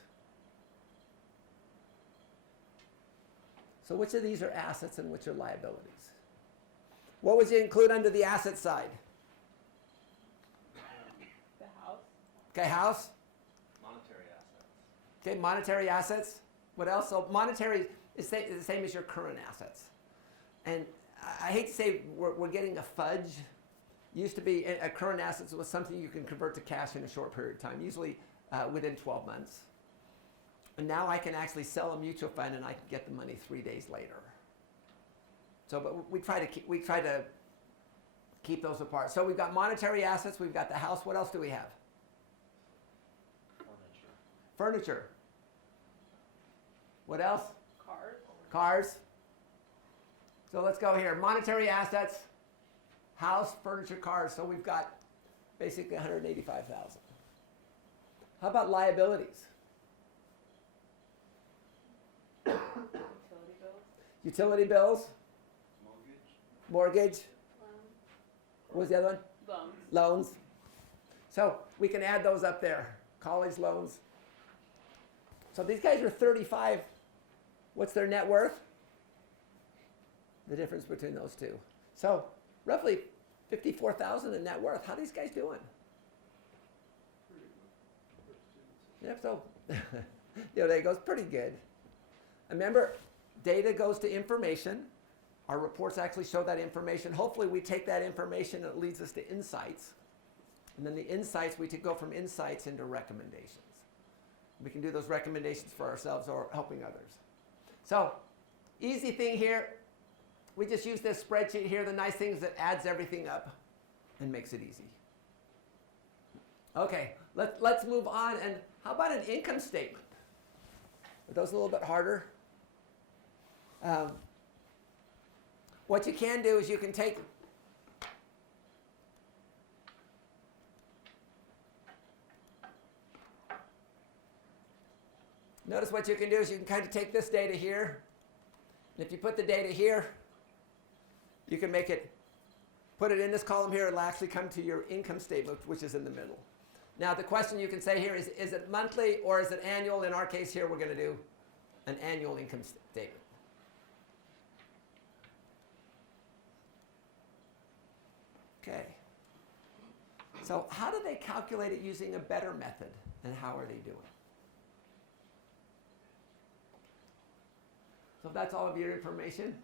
So which of these are assets and which are liabilities? What would you include under the asset side? The house. Okay, house. Monetary assets. Okay, monetary assets. What else? So monetary is the same as your current assets. And I hate to say we're getting a fudge. Used to be a current assets was something you can convert to cash in a short period of time, usually within 12 months. And now I can actually sell a mutual fund and I can get the money 3 days later. So, but we try to keep those apart. So we've got monetary assets, we've got the house. What else do we have? Furniture. What else? Cars. Cars. So let's go here. Monetary assets, house, furniture, cars. So we've got basically 185,000. How about liabilities? Utility bills. Utility bills, mortgage. What was the other one? Loans. Loans. So we can add those up there. College loans. So these guys are 35. What's their net worth? The difference between those two. So roughly 54,000 in net worth. How are these guys doing? Yep, so there it goes, pretty good. Remember, data goes to information. Our reports actually show that information. Hopefully we take that information and it leads us to insights. And then the insights, we go from insights into recommendations. We can do those recommendations for ourselves or helping others. So, easy thing here. We just use this spreadsheet here. The nice thing is it adds everything up and makes it easy. Okay, let's move on. And how about an income statement? Are those a little bit harder? What you can do is you can take notice what you can do is you can kind of take this data here, and if you put the data here, you can make it, put it in this column here, it'll actually come to your income statement, which is in the middle. Now the question you can say here is it monthly or is it annual? In our case here, we're going to do an annual income statement. Okay. So how do they calculate it using a better method, and how are they doing? So that's all of your information.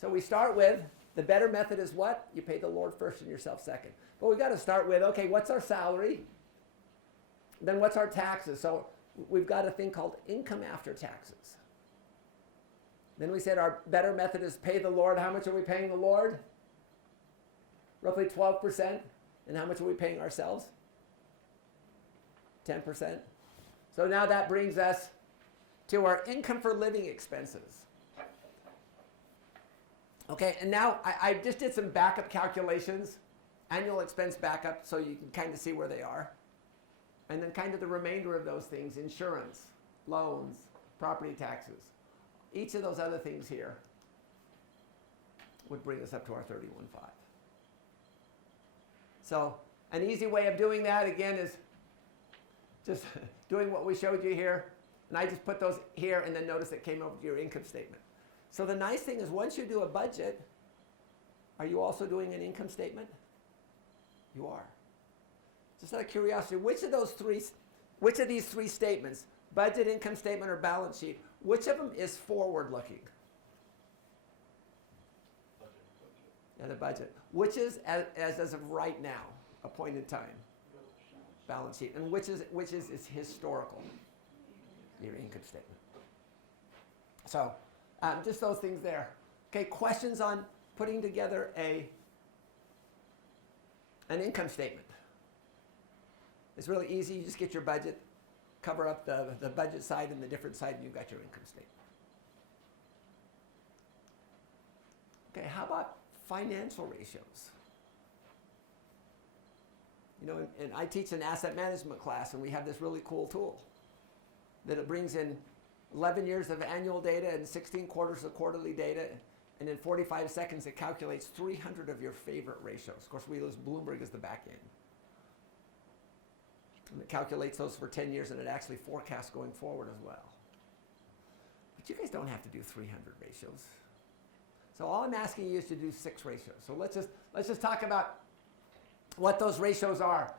So we start with, the better method is what? You pay the Lord first and yourself second. But we've got to start with, okay, what's our salary? Then what's our taxes? So we've got a thing called income after taxes. Then we said our better method is pay the Lord. How much are we paying the Lord? Roughly 12%. And how much are we paying ourselves? 10%. So now that brings us to our income for living expenses. Okay, and now I just did some backup calculations, annual expense backup, so you can kind of see where they are. And then kind of the remainder of those things, insurance, loans, property taxes. Each of those other things here would bring us up to our 31.5. So an easy way of doing that, again, is just doing what we showed you here. And I just put those here, and then notice it came over to your income statement. So the nice thing is once you do a budget, are you also doing an income statement? You are. Just out of curiosity, which of these three statements, budget, income statement, or balance sheet, which of them is forward-looking? Yeah, the budget. Which is as of right now, a point in time? Balance sheet. And which is historical? Your income statement. So, just those things there. Okay, questions on putting together an income statement? It's really easy. You just get your budget, cover up the budget side and the different side, and you've got your income statement. Okay, how about financial ratios? You know, and I teach an asset management class, and we have this really cool tool that it brings in 11 years of annual data and 16 quarters of quarterly data, and in 45 seconds it calculates 300 of your favorite ratios. Of course, we use Bloomberg as the back end. And it calculates those for 10 years, and it actually forecasts going forward as well. But you guys don't have to do 300 ratios. So all I'm asking you is to do 6 ratios. So let's just talk about what those ratios are.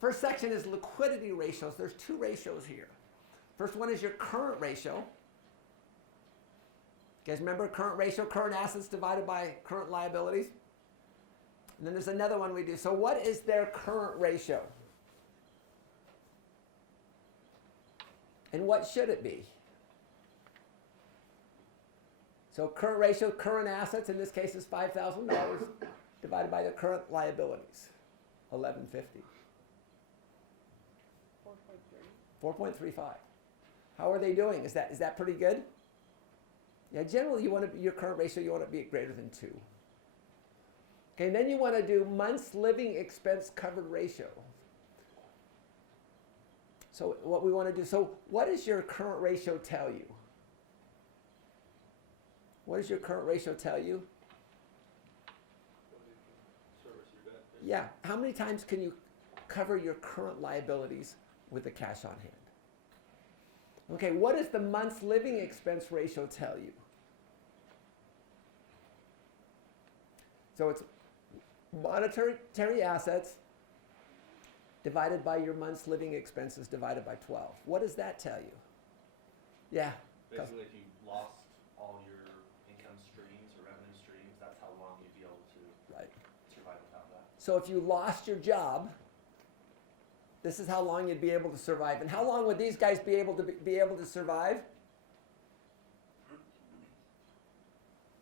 First section is liquidity ratios. There's 2 ratios here. First one is your current ratio. You guys remember current ratio, current assets divided by current liabilities? And then there's another one we do. So what is their current ratio? And what should it be? So current ratio, current assets, in this case is $5,000 divided by the current liabilities, $1,150. 4.35. How are they doing? Is that pretty good? Yeah, generally your current ratio, you want to be greater than 2. Okay, and then you want to do months living expense covered ratio. So what we want to do, so what does your current ratio tell you? What does your current ratio tell you? Service your debt. Yeah, how many times can you cover your current liabilities with the cash on hand? Okay, what does the month's living expense ratio tell you? So it's monetary assets divided by your month's living expenses divided by 12. What does that tell you? Yeah. Basically, if you lost all your income streams or revenue streams, that's how long you'd be able to survive without that. So if you lost your job, this is how long you'd be able to survive. And how long would these guys be able to survive?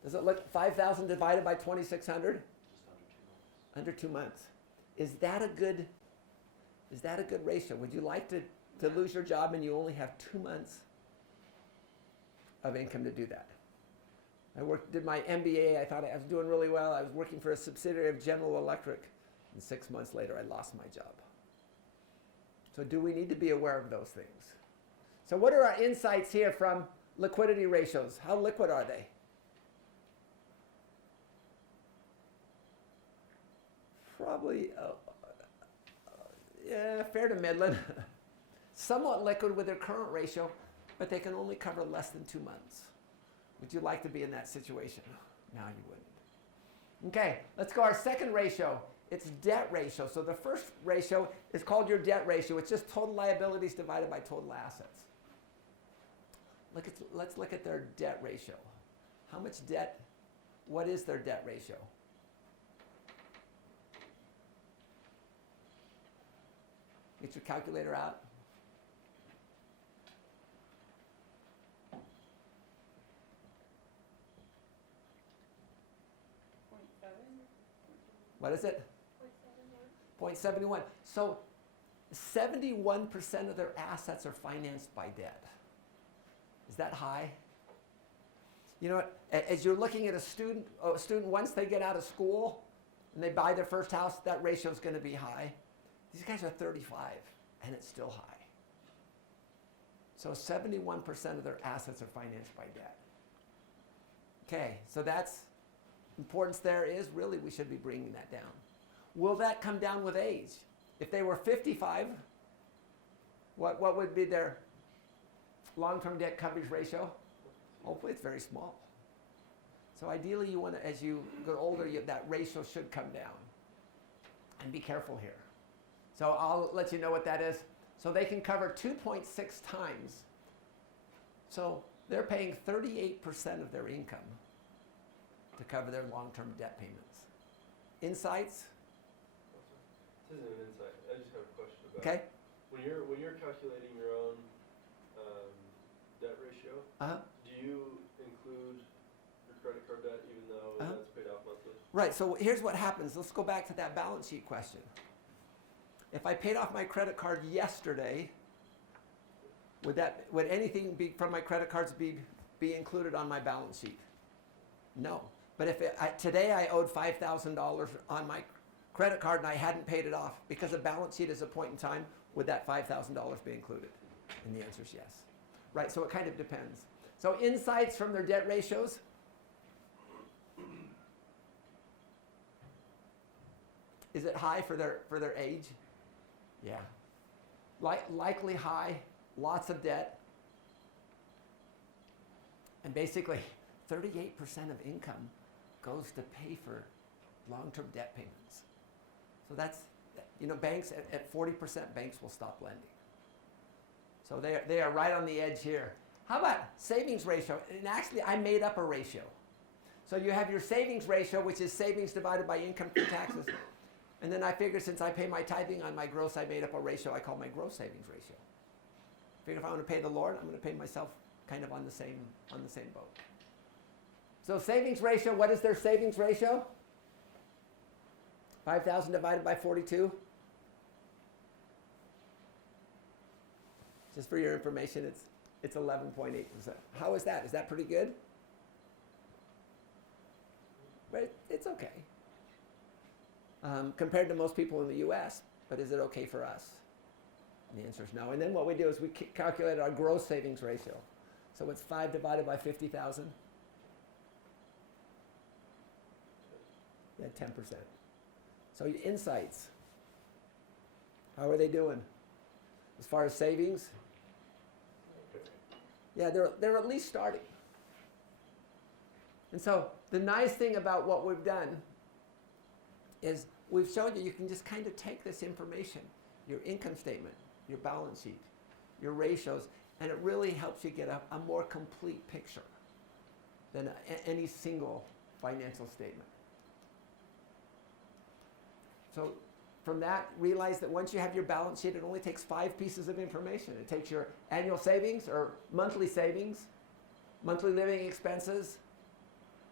Does it look 5,000 divided by 2,600? Just Under 2 months. Is that a good ratio? Would you like to lose your job and you only have 2 months of income to do that? I did my MBA. I thought I was doing really well. I was working for a subsidiary of General Electric. And 6 months later, I lost my job. So do we need to be aware of those things? So what are our insights here from liquidity ratios? How liquid are they? Probably, yeah, fair to middling. Somewhat liquid with their current ratio, but they can only cover less than 2 months. Would you like to be in that situation? No, you wouldn't. Okay, let's go our second ratio. It's debt ratio. So the first ratio is called your debt ratio. It's just total liabilities divided by total assets. Let's look at their debt ratio. How much debt? What is their debt ratio? Get your calculator out. What is it? 0.71. So 71% of their assets are financed by debt. Is that high? You know what? As you're looking at a student once they get out of school and they buy their first house, that ratio is going to be high. These guys are 35, and it's still high. So 71% of their assets are financed by debt. Okay, so that's importance there is really we should be bringing that down. Will that come down with age? If they were 55, what would be their long-term debt coverage ratio? Hopefully it's very small. So ideally you want to, as you get older, that ratio should come down. And be careful here. So I'll let you know what that is. So they can cover 2.6 times. So they're paying 38% of their income to cover their long-term debt payments. Insights? This isn't an insight. I just have a question about Okay. When you're calculating your own debt ratio, do you include your credit card debt even though that's paid off monthly? Right, so here's what happens. Let's go back to that balance sheet question. if I paid off my credit card yesterday, would anything from my credit cards be included on my balance sheet? No. But if today I owed $5,000 on my credit card and I hadn't paid it off, because a balance sheet is a point in time, would that $5,000 be included? And the answer is yes. Right, so it kind of depends. So insights from their debt ratios. Is it high for their age? Yeah. Likely high, lots of debt. And basically, 38% of income goes to pay for long-term debt payments. So that's, banks at 40%, banks will stop lending. So they are right on the edge here. How about savings ratio? And actually, I made up a ratio. So you have your savings ratio, which is savings divided by income for taxes. And then I figured since I pay my tithing on my gross, I made up a ratio I call my gross savings ratio. Figure if I want to pay the Lord, I'm going to pay myself kind of on the same boat. So savings ratio, what is their savings ratio? 5,000 divided by 42. Just for your information, it's 11.8%. How is that? Is that pretty good? But it's okay. Compared to most people in the U.S., but is it okay for us? And the answer is no. And then what we do is we calculate our gross savings ratio. So it's 5 divided by 50,000. Yeah, 10%. So your insights. How are they doing? As far as savings? Yeah, they're at least starting. And so the nice thing about what we've done is we've shown you can just kind of take this information, your income statement, your balance sheet, your ratios, and it really helps you get a more complete picture than any single financial statement. So from that, realize that once you have your balance sheet, it only takes 5 pieces of information. It takes your annual savings or monthly savings, monthly living expenses,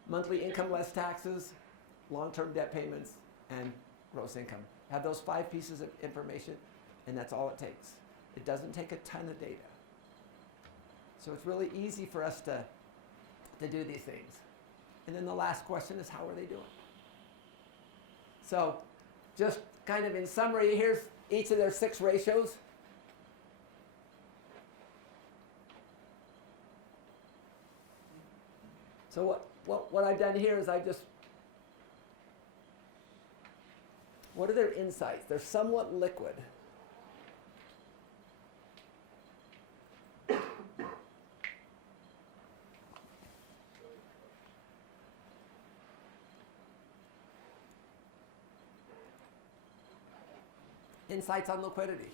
monthly income less taxes, long-term debt payments, and gross income. Have those 5 pieces of information, and that's all it takes. It doesn't take a ton of data. So it's really easy for us to do these things. And then the last question is, how are they doing? So just kind of in summary, here's each of their 6 ratios. So what I've done here is what are their insights? They're somewhat liquid. Insights on liquidity.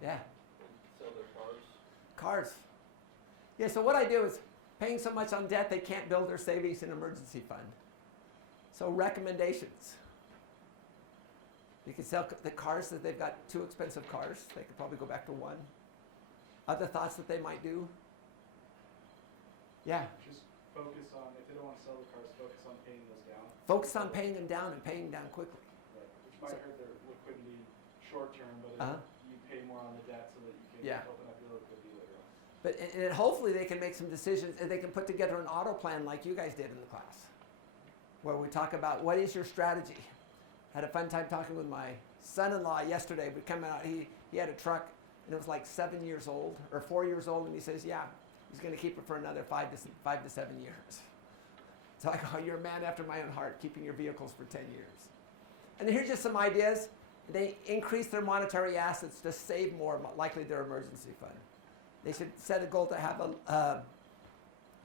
Yeah. Sell their cars. Cars. Yeah, so what I do is paying so much on debt they can't build their savings and emergency fund. So recommendations. You can sell the cars that they've got 2 expensive cars. They could probably go back to 1. Other thoughts that they might do? Yeah. Just focus on, if they don't want to sell the cars, focus on paying those down. Focus on paying them down and paying down quickly. Right, which might hurt their liquidity short term, but you pay more on the debt so that you can open up your liquidity later on. But and hopefully they can make some decisions and they can put together an auto plan like you guys did in the class, where we talk about what is your strategy. Had a fun time talking with my son-in-law yesterday. We come out, he had a truck and it was like 7 years old or 4 years old, and he says, yeah, he's going to keep it for another 5 to 7 years. So I go, you're a man after my own heart, keeping your vehicles for 10 years. And here's just some ideas. They increase their monetary assets to save more, likely their emergency fund. They should set a goal to have a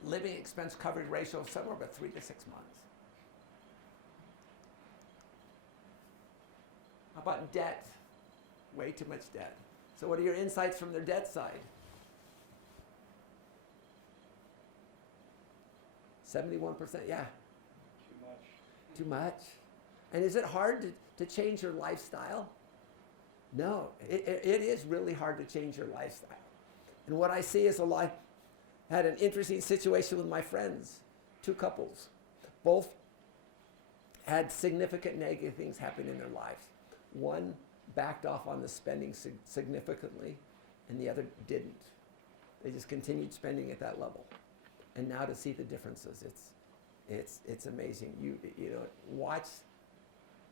living expense coverage ratio of somewhere about 3 to 6 months. How about debt? Way too much debt. So what are your insights from their debt side? 71%, yeah. Too much. Too much? And is it hard to change your lifestyle? No, it is really hard to change your lifestyle. And what I see is I had an interesting situation with my friends, 2 couples. Both had significant negative things happen in their lives. One backed off on the spending significantly, and the other didn't. They just continued spending at that level. And now to see the differences, it's amazing. You know, watch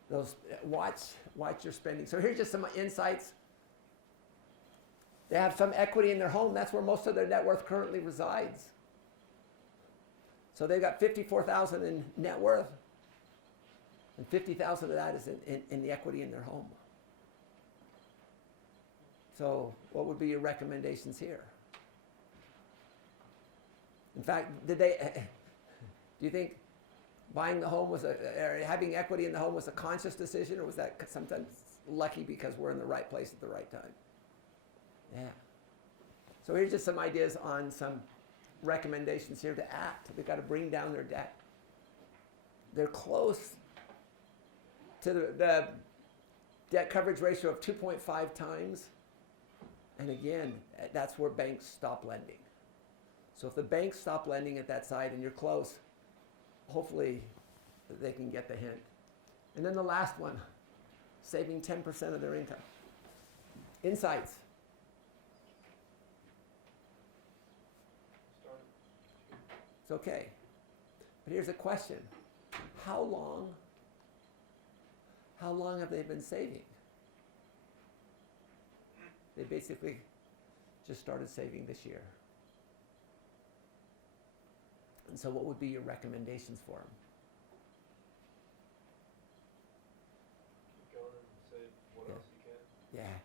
your spending. So here's just some insights. They have some equity in their home. That's where most of their net worth currently resides. So they've got $54,000 in net worth, and $50,000 of that is in the equity in their home. So what would be your recommendations here? In fact, do you think buying the home or having equity in the home was a conscious decision, or was that sometimes lucky because we're in the right place at the right time? Yeah. So here's just some ideas on some recommendations here to act. They've got to bring down their debt. They're close to the debt coverage ratio of 2.5 times. And again, that's where banks stop lending. So if the banks stop lending at that side and you're close, hopefully they can get the hint. And then the last one, saving 10% of their income. Insights. It's okay. But here's a question. How long have they been saving? They basically just started saving this year. And so what would be your recommendations for them? Keep going and say what else you can. Yeah,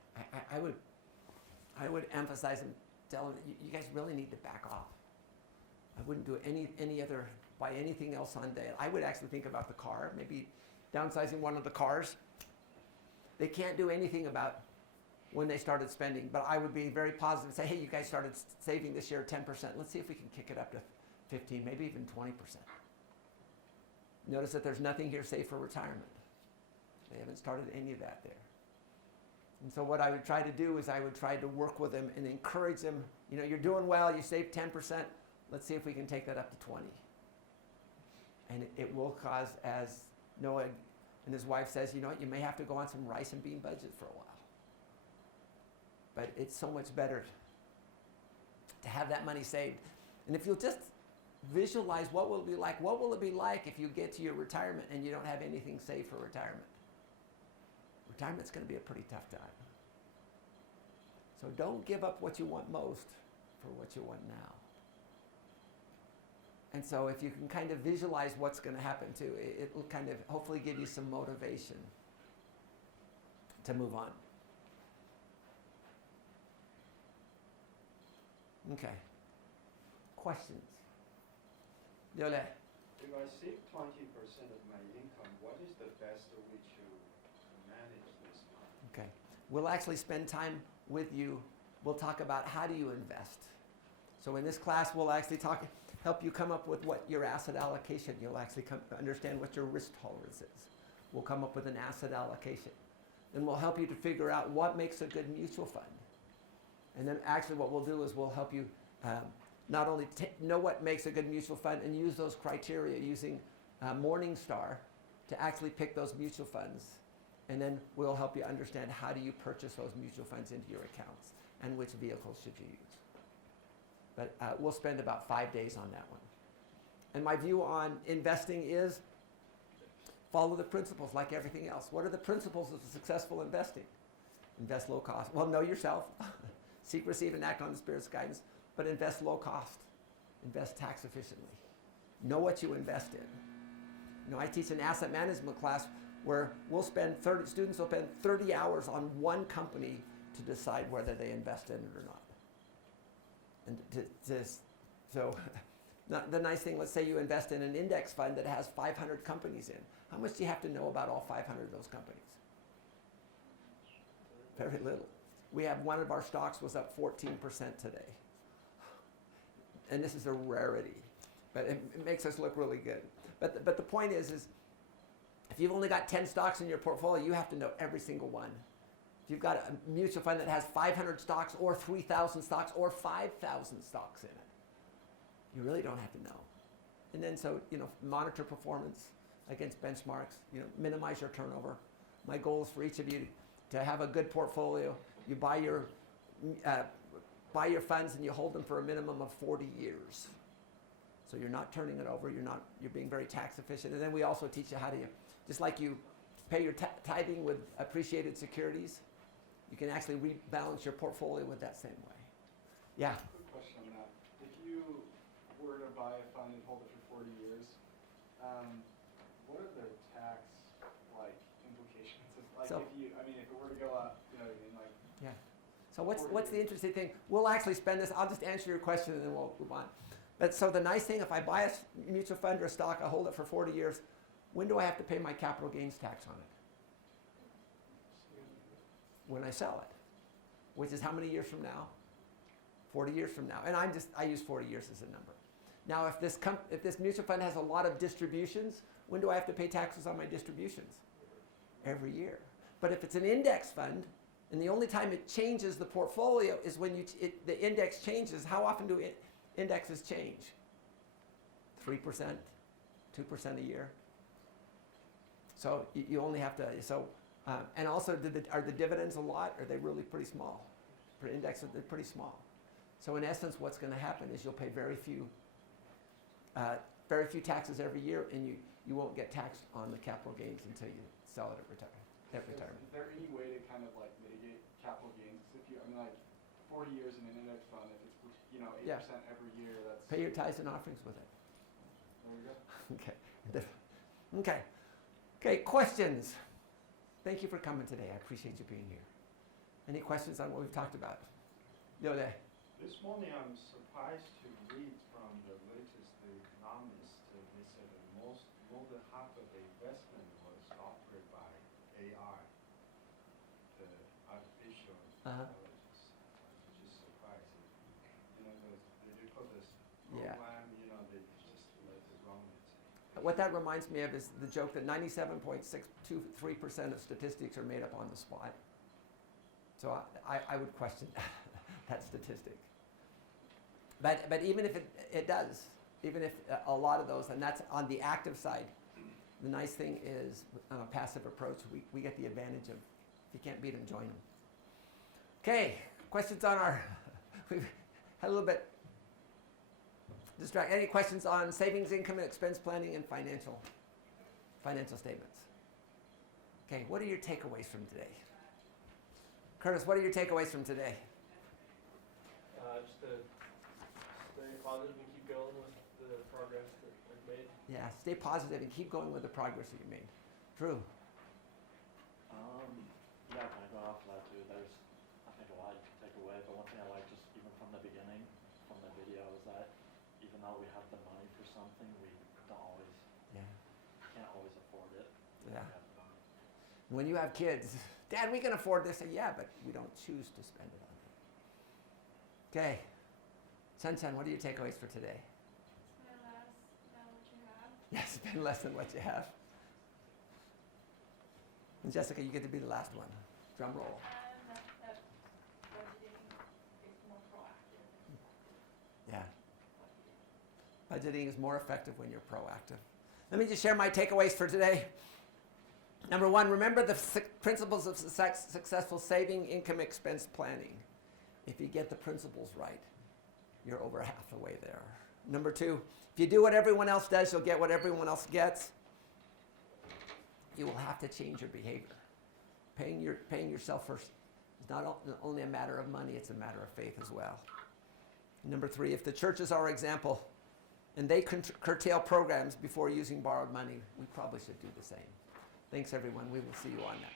I would emphasize and tell them that you guys really need to back off. I wouldn't do buy anything else on day. I would actually think about the car, maybe downsizing one of the cars. They can't do anything about when they started spending, but I would be very positive and say, hey, you guys started saving this year 10%. Let's see if we can kick it up to 15, maybe even 20%. Notice that there's nothing here saved for retirement. They haven't started any of that there. And so what I would try to do is I would try to work with them and encourage them. You know, you're doing well, you saved 10%. Let's see if we can take that up to 20. And it will cause, as Noah and his wife says, you know what, you may have to go on some rice and bean budget for a while. But it's so much better to have that money saved. And if you'll just visualize what will it be like if you get to your retirement and you don't have anything saved for retirement? Retirement's going to be a pretty tough time. So don't give up what you want most for what you want now. And so if you can kind of visualize what's going to happen too, it will kind of hopefully give you some motivation to move on. Okay. Questions? Yole. If I save 20% of my income, what is the best way to manage this money? Okay. We'll actually spend time with you. We'll talk about how do you invest. So in this class, we'll actually help you come up with what your asset allocation. You'll actually understand what your risk tolerance is. We'll come up with an asset allocation. Then we'll help you to figure out what makes a good mutual fund. And then actually what we'll do is we'll help you not only know what makes a good mutual fund and use those criteria using Morningstar to actually pick those mutual funds. And then we'll help you understand how do you purchase those mutual funds into your accounts and which vehicles should you use. But we'll spend about 5 days on that one. And my view on investing is follow the principles like everything else. What are the principles of successful investing? Invest low cost. Well, know yourself. Seek, receive, and act on the Spirit's guidance. But invest low cost. Invest tax efficiently. Know what you invest in. You know, I teach an asset management class where students will spend 30 hours on one company to decide whether they invest in it or not. And the nice thing, let's say you invest in an index fund that has 500 companies in. How much do you have to know about all 500 of those companies? Very little. We have one of our stocks was up 14% today. And this is a rarity, but it makes us look really good. But the point is if you've only got 10 stocks in your portfolio, you have to know every single one. If you've got a mutual fund that has 500 stocks or 3,000 stocks or 5,000 stocks in it, you really don't have to know. And then monitor performance, against benchmarks. Minimize your turnover. My goal is for each of you to have a good portfolio. You buy your funds and you hold them for a minimum of 40 years. So you're not turning it over. You're being very tax efficient. And then we also teach you how to, just like you pay your tithing with appreciated securities, you can actually rebalance your portfolio with that same way. Yeah. Quick question on that. If you were to buy a fund and hold it for 40 years, what are the tax implications? If it were to go up, you know what I mean? Yeah. So what's the interesting thing? We'll actually spend this. I'll just answer your question and then we'll move on. But so the nice thing, if I buy a mutual fund or a stock, I hold it for 40 years. When do I have to pay my capital gains tax on it? When I sell it, which is how many years from now? 40 years from now. And I use 40 years as a number. Now, if this mutual fund has a lot of distributions, when do I have to pay taxes on my distributions? Every year. But if it's an index fund, and the only time it changes the portfolio is when the index changes. How often do indexes change? 3%, 2% a year. So you only have to, and also are the dividends a lot? Or are they really pretty small? For index, they're pretty small. So in essence, what's going to happen is you'll pay very few taxes every year, and you won't get taxed on the capital gains until you sell it at retirement. Is there any way to kind of mitigate capital gains? If 40 years in an index fund, if it's 8% every year, that's... Pay your tithes and offerings with it. There we go. Okay, questions? Thank you for coming today. I appreciate you being here. Any questions on what we've talked about? Yode. This morning I'm surprised to read from the latest Economist. They said that more than half of the investment was operated by AI, the artificial intelligence, which is surprising. They put this program, they just let it run it. What that reminds me of is the joke that 97.623% of statistics are made up on the spot. So I would question that statistic. But even if it does, even if a lot of those, and that's on the active side, the nice thing is on a passive approach, we get the advantage of, if you can't beat them, join them. Okay, questions on we've had a little bit distracted. Any questions on savings, income, and expense planning and financial statements? Okay, what are your takeaways from today? Curtis, what are your takeaways from today? Just to stay positive and keep going with the progress that we've made. Yeah, stay positive and keep going with the progress that you made. Drew? Yeah, kind of going off of that too. There's, I think, a lot you can take away, but one thing I like just even from the beginning, from the video, is that even though we have the money for something, we can't always afford it. Yeah. When you have kids, Dad, we can afford this. Yeah, but we don't choose to spend it on it. Okay. Chen, what are your takeaways for today? Spend less than what you have. Yeah, spend less than what you have. And Jessica, you get to be the last one. Drum roll. That budgeting is more proactive. Yeah. Budgeting is more effective when you're proactive. Let me just share my takeaways for today. Number one, remember the principles of successful saving, income, expense planning. If you get the principles right, you're over half the way there. Number two, if you do what everyone else does, you'll get what everyone else gets. You will have to change your behavior. Paying yourself first is not only a matter of money, it's a matter of faith as well. Number three, if the church is our example and they curtail programs before using borrowed money, we probably should do the same. Thanks, everyone. We will see you on that.